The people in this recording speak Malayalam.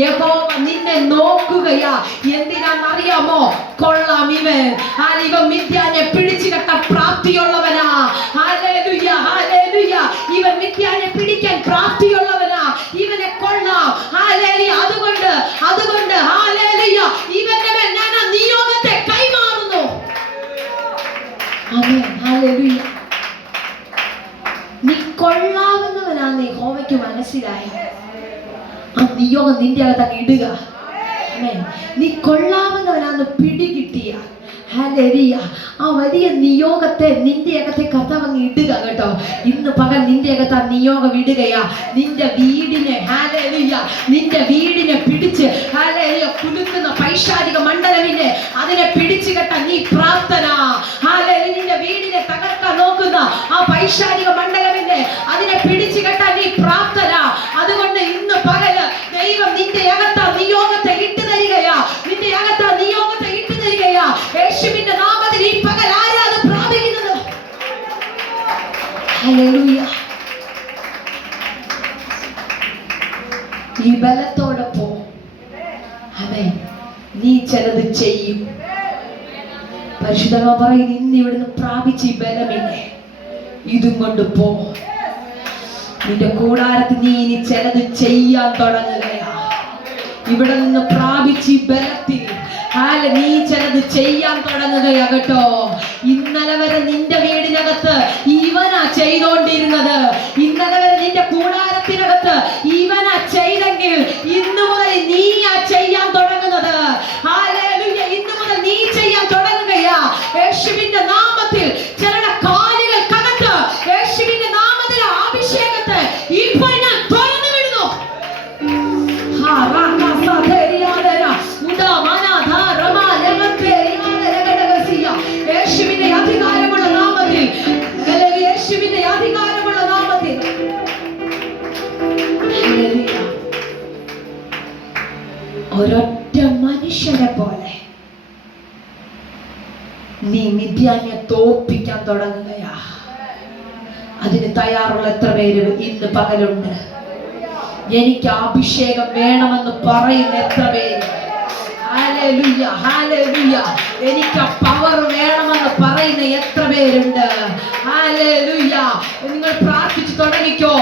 യഹോവ നിന്നെ നോക്കുകയാ. എന്തിനാണെന്നറിയാമോ? കൊള്ളാം ഇവൻ. ഇവൻ മിദ്യാനെ പിടിച്ചു കെട്ടാൻ പ്രാപ്തിയുള്ളവനാ. Hallelujah, hallelujah. ഇവൻ മിദ്യാനെ പിടിക്കാൻ പ്രാപ്തിയുള്ളവനാ. ഇവനെ കൊള്ളാം. ഹല്ലേലൂയ. അതുകൊണ്ട് ഹല്ലേലൂയ, ഇവന്റെ മേൽ ഞാൻ ആ നിയോഗത്തെ കൈമാറുന്നു. ആമേൻ, ഹല്ലേലൂയ. നീ കൊള്ളാവുന്നവനാന്ന് യഹോവയ്ക്ക് മനസ്സിലായി. ആ നിയോഗം നിന്റെ അകത്ത് ഇടുക. നീ കൊള്ളാവുന്നവനാന്ന് പിടികിട്ടിയ ഹല്ലേലൂയ, ആ വലിയ നിയോഗത്തെ നിന്റെ അകത്തെ കർത്താവ് അങ്ങ് ഇടുക കേട്ടോ. ഇന്ന് പകൽ നിന്റെ അകത്ത് ആ നിയോഗം ഇടുകയാ. നിന്റെ വീടിനെ ഹല്ലേലൂയ, നിന്റെ വീടിനെ പിടിച്ച് ഹല്ലേലൂയ കുലുക്കുന്ന പൈശാചിക മണ്ഡലമിനെ അതിനെ പിടിച്ചു കെട്ടാൻ നീ പ്രാപ്തന. ഹല്ലേലൂയ. നിന്റെ വീടിനെ തകർക്കാൻ നോക്കുന്ന ആ പൈശാചിക മണ്ഡലമിനെ അതിനെ പിടിച്ചു കെട്ടാൻ നീ പ്രാപ്തന. അതുകൊണ്ട് ഇന്ന് പകല് ദൈവം നിന്റെ അകത്ത് നിയോഗത്തെ ഇട്ടു തരികയാ. നിന്റെ അകത്ത് നിയോഗത്തെ ഇട്ടു തരികയാ. യേശുവിന്റെ നാമത്തിൽ ഈ പകൽ ആരാണ് പ്രാപിക്കുന്നത്? ഹല്ലേലൂയ. ഈ ബലത്തോടൊപ്പം ആമേൻ നീ ചിലത് ചെയ്യും. പരിശുദ്ധ പറയും, ഇന്ന് ഇവിടുന്ന് പ്രാപിച്ച് ഈ ബലമില്ലേ, ഇതും കൊണ്ട് പോ. നിന്റെ കൂടാരത്തിൽ നീ ഇനി ചിലത് ചെയ്യാൻ തുടങ്ങുകയാ. ഇവിടെ നിന്ന് പ്രാപിച്ച് ബലത്തിൽ നീ ചിലത് ചെയ്യാൻ തുടങ്ങുകയാ കേട്ടോ. ഇന്നലെ വരെ നിന്റെ വീടിനകത്ത് ഇവനാ ചെയ്തോണ്ടിരുന്നത്. ഇന്നലെ വരെ നിന്റെ കൂടാരത്തിനകത്ത് ഇവനാ ചെയ്തെങ്കിൽ ഇന്നു മുതൽ നീയാ ചെയ്യാൻ തുടങ്ങുന്നത്. ഹല്ലേലൂയ. ഇന്നു മുതൽ നീ ചെയ്യാൻ തുടങ്ങുകയാ. യേശുവിന്റെ നാമത്തിൽ ചിലരുടെ കാലുകൾക്കകത്ത് യേശുവിന്റെ നാമത്തിൽ അഭിഷേകത്തെ ഇപ്പോൾ ഞാൻ തുറന്നു വിടുന്നു. യേശുവിന്റെ അധികാരമുള്ള നാമത്തിൽ, യേശുവിന്റെ അധികാരമുള്ള നാമത്തിൽ ഒരൊറ്റ മനുഷ്യനെ പോലെ നീ മിദ്യാനെ തോൽപ്പിക്കാൻ തുടങ്ങുകയാ. അതിന് തയ്യാറുള്ള എത്ര പേര് ഇന്ന് പകലുണ്ട്? എനിക്ക് അഭിഷേകം വേണമെന്ന് പറയുന്ന എത്ര പേര്? Hallelujah, hallelujah. എനിക്ക് പവർ വേണമെന്ന് പറയുന്ന എത്ര പേരുണ്ട്? ഹല്ലേലൂയ. നിങ്ങൾ പ്രാർത്ഥിച്ചു തുടങ്ങിക്കോ.